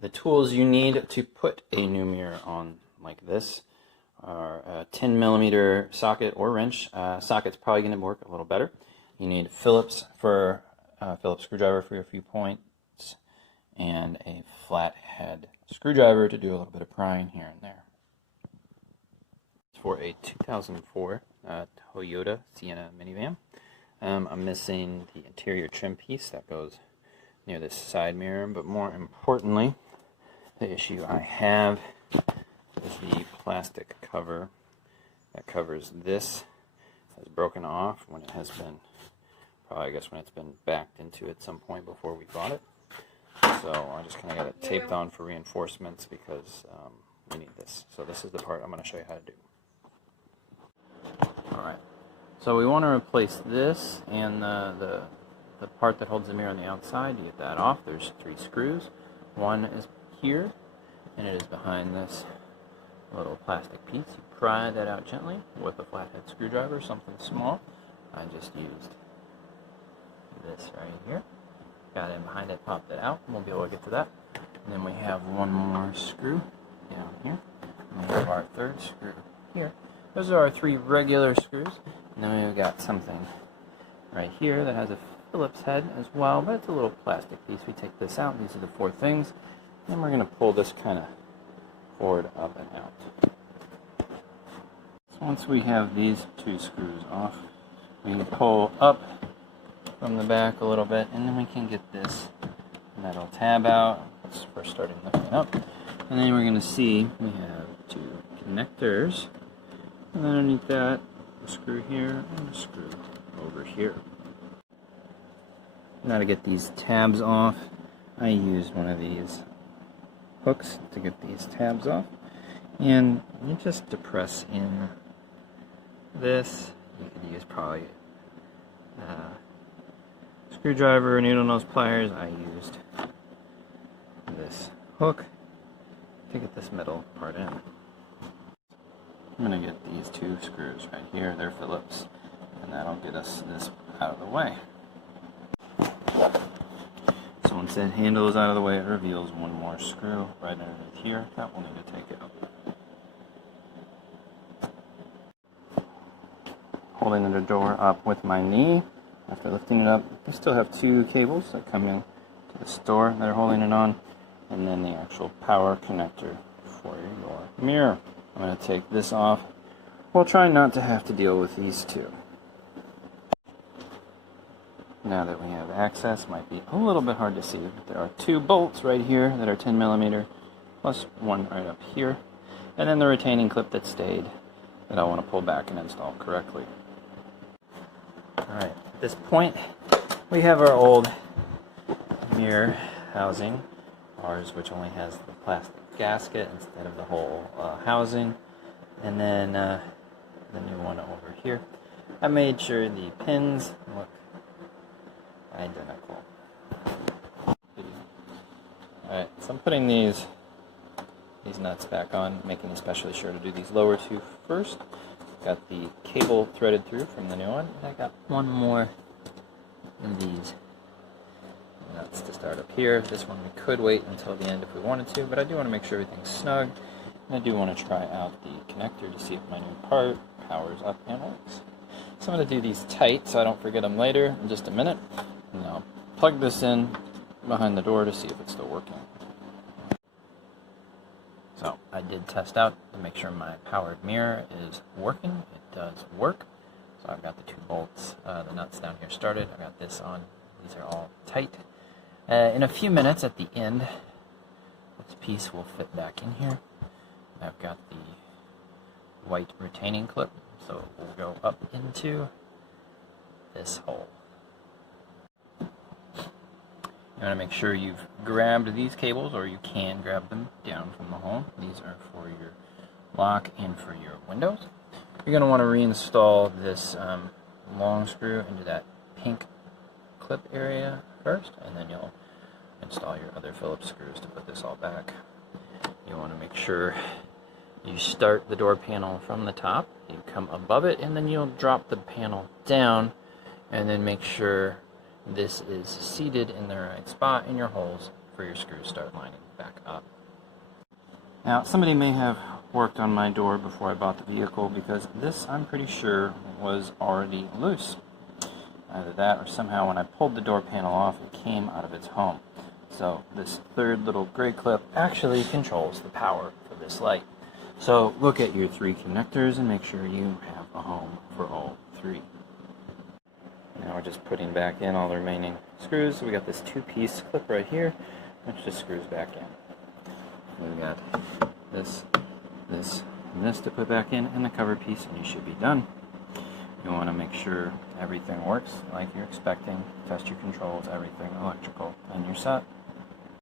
The tools you need to put a new mirror on like this are a 10mm socket or wrench. Socket's probably going to work a little better. You need Phillips screwdriver for your few points, and a flathead screwdriver to do a little bit of prying here and there. It's for a 2004 Toyota Sienna minivan. I'm missing the interior trim piece that goes near this side mirror, but more importantly, the issue I have is the plastic cover that covers this has broken off when it has been, probably I guess when it's been backed into at some point before we bought it. So I just kind of got it taped on for reinforcements because we need this. So this is the part I'm going to show you how to do. Alright, so we want to replace this and the part that holds the mirror on the outside. To get that off, there's 3 screws. One is here, and it is behind this little plastic piece. You pry that out gently with a flathead screwdriver, something small. I just used this right here. Got in behind it, popped it out, and we'll be able to get to that. And then we have one more screw down here. And we have our 3rd screw here. Those are our 3 regular screws. And then we've got something right here that has a Phillips head as well, but it's a little plastic piece. We take this out. These are the 4 things. And we're going to pull this kind of forward, up, and out. So once we have these 2 screws off, we can pull up from the back a little bit, and then we can get this metal tab out. Let's first start lifting up. And then we're going to see we have 2 connectors. And underneath that, a screw here and a screw over here. Now to get these tabs off, I used one of these hooks to get these tabs off. And you just depress in this. You could use probably screwdriver, needle nose pliers. I used this hook to get this middle part in. I'm going to get these 2 screws right here. They're Phillips, and that'll get us this out of the way. So once that handle is out of the way, it reveals one more screw right underneath here that we'll need to take out. Holding the door up with my knee, after lifting it up, we still have 2 cables that come in to the store that are holding it on, and then the actual power connector for your mirror. I'm going to take this off. We'll try not to have to deal with these 2. Now that we have access, might be a little bit hard to see, but there are 2 bolts right here that are 10mm, plus one right up here, and then the retaining clip that stayed that I want to pull back and install correctly. Alright, at this point, we have our old mirror housing, ours which only has the plastic gasket instead of the whole housing, and then the new one over here. I made sure the pins look identical. Alright, so I'm putting these nuts back on, making especially sure to do these lower 2 first. Got the cable threaded through from the new one, and I got one more of these nuts to start up here. This one we could wait until the end if we wanted to, but I do want to make sure everything's snug, and I do want to try out the connector to see if my new part powers up and works. So I'm going to do these tight so I don't forget them later in just a minute. And I'll plug this in behind the door to see if it's still working. So I did test out to make sure my powered mirror is working. It does work. So I've got the 2 bolts, the nuts down here started. I've got this on. These are all tight. In a few minutes at the end, this piece will fit back in here. I've got the white retaining clip, so it will go up into this hole. You want to make sure you've grabbed these cables, or you can grab them down from the hole. These are for your lock and for your windows. You're going to want to reinstall this long screw into that pink clip area first, and then you'll install your other Phillips screws to put this all back. You want to make sure you start the door panel from the top, you come above it, and then you'll drop the panel down, and then make sure this is seated in the right spot in your holes for your screws start lining back up. Now, somebody may have worked on my door before I bought the vehicle, because this, I'm pretty sure, was already loose. Either that, or somehow when I pulled the door panel off, it came out of its home. So this third little gray clip actually controls the power for this light. So look at your 3 connectors and make sure you have a home for all 3. Now we're just putting back in all the remaining screws. So we got this 2-piece clip right here, which just screws back in. We've got this, and this to put back in, and the cover piece, and you should be done. You want to make sure everything works like you're expecting. Test your controls, everything electrical, and you're set.